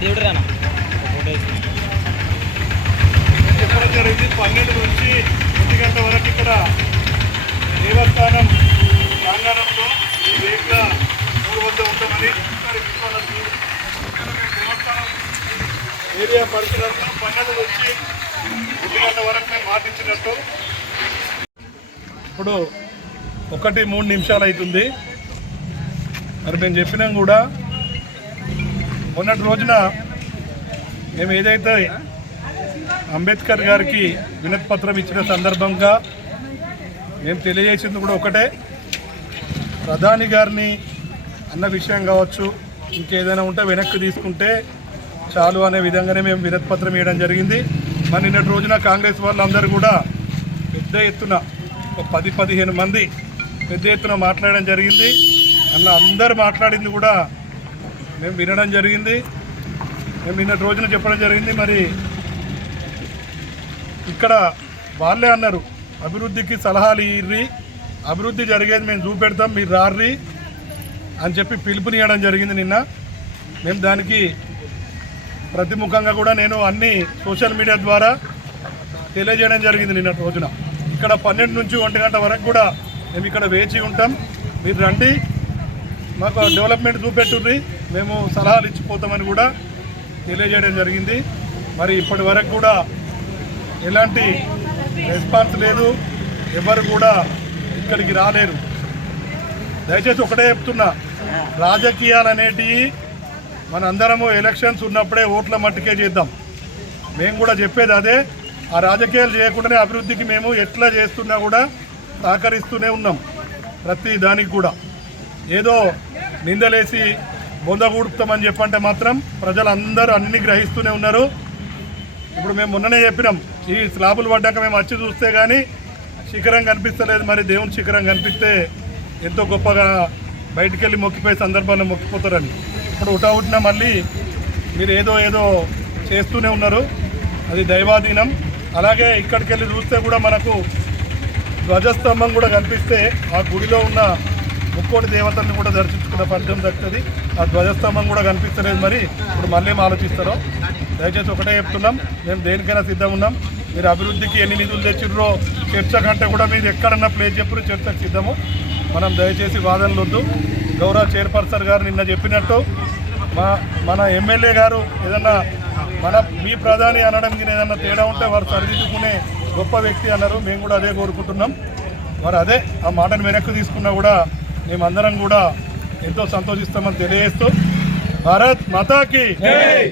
చెప్పడం జరిగింది 12 నుంచి 1 గంట వరకు ఇక్కడ దేవస్థానం ప్రాంగణంలో రేట్ల 3 వద్ద ఉంటామని దేవస్థానం ఏరియా పరిసరాల్లో 12 నుంచి 1 గంట వరకు మేము మాటించినట్టు ఇప్పుడు 1:03 అవుతుంది. మరి మేము చెప్పినాం కూడా మొన్నటి రోజున మేము ఏదైతే అంబేద్కర్ గారికి వినతి పత్రం ఇచ్చిన సందర్భంగా మేము తెలియజేసింది కూడా ఒకటే, ప్రధాని గారిని అన్న విషయం కావచ్చు, ఇంకేదైనా ఉంటే వెనక్కి తీసుకుంటే చాలు అనే విధంగానే మేము వినతి పత్రం ఇవ్వడం జరిగింది. మరి నిన్నటి రోజున కాంగ్రెస్ వాళ్ళందరూ కూడా పెద్ద ఎత్తున 10-15 మంది పెద్ద ఎత్తున మాట్లాడడం జరిగింది. అలా అందరు మాట్లాడింది కూడా మేము వినడం జరిగింది. మేము నిన్నటి రోజున చెప్పడం జరిగింది. మరి ఇక్కడ వాళ్ళే అన్నారు, అభివృద్ధికి సలహాలు ఇర్రి, అభివృద్ధి జరిగేది మేము చూపెడతాం, మీరు రార్రి అని చెప్పి పిలుపునియడం జరిగింది నిన్న. మేము దానికి ప్రతిముఖంగా కూడా నేను అన్ని సోషల్ మీడియా ద్వారా తెలియజేయడం జరిగింది నిన్నటి రోజున. ఇక్కడ 12 నుంచి 1 గంట వరకు కూడా మేము ఇక్కడ వేచి ఉంటాం, మీరు రండి, మాకు డెవలప్మెంట్ చూపెట్టుర్రి, మేము సలహాలు ఇచ్చిపోతామని కూడా తెలియజేయడం జరిగింది. మరి ఇప్పటి వరకు కూడా ఎలాంటి రెస్పాన్స్ లేదు, ఎవరు కూడా ఇక్కడికి రాలేరు. దయచేసి ఒకటే చెప్తున్నా, రాజకీయాలు అనేటివి మనందరము ఎలక్షన్స్ ఉన్నప్పుడే ఓట్ల మట్టుకే చేద్దాం. మేము కూడా చెప్పేది అదే, ఆ రాజకీయాలు చేయకుండానే అభివృద్ధికి మేము ఎట్లా చేస్తున్నా కూడా సహకరిస్తూనే ఉన్నాం. ప్రతి దానికి కూడా ఏదో నిందలేసి బొందగూడుతామని చెప్పంటే మాత్రం ప్రజలందరూ అన్ని గ్రహిస్తూనే ఉన్నారు. ఇప్పుడు మేము మొన్ననే చెప్పినాం, ఈ స్లాబులు పడ్డాక మేము వచ్చి చూస్తే కానీ శిఖరం కనిపిస్తలేదు. మరి దేవుని శిఖరం కనిపిస్తే ఎంతో గొప్పగా బయటికి వెళ్ళి మొక్కిపోయే సందర్భాల్లో మొక్కిపోతారని ఇప్పుడు ఉటావుటిన మళ్ళీ మీరు ఏదో చేస్తూనే ఉన్నారు. అది దైవాధీనం. అలాగే ఇక్కడికి వెళ్ళి చూస్తే కూడా మనకు ధ్వజస్తంభం కూడా కనిపిస్తే ఆ గుడిలో ఉన్న ముక్కోటి దేవతల్ని కూడా దర్శించుకున్న ఫలితం దక్కుతుంది. ఆ ధ్వజస్తంభం కూడా కనిపిస్తలేదు. మరి ఇప్పుడు మళ్ళీ ఏం ఆలోచిస్తారో. దయచేసి ఒకటే చెప్తున్నాం, మేము దేనికైనా సిద్ధం ఉన్నాం. మీరు అభివృద్ధికి ఎన్ని నిధులు తెచ్చిర్రో చర్చ కంటే కూడా మీరు ఎక్కడన్నా ప్లేస్ చెప్పారు చర్చకు సిద్ధము. మనం దయచేసి వాదనలు వద్దు. గౌరవ చైర్పర్సన్ గారు నిన్న చెప్పినట్టు మన ఎమ్మెల్యే గారు ఏదన్నా మీ ప్రధాని అనడం ఏదన్నా తేడా ఉంటే వారు సరిదిద్దుకునే గొప్ప వ్యక్తి అన్నారు. మేము కూడా అదే కోరుకుంటున్నాం. మరి అదే ఆ మాటను వెనక్కి తీసుకున్నా కూడా మేమందరం కూడా ఎంతో సంతోషిస్తామని తెలియజేస్తూ భారత్ మాతాకి జై.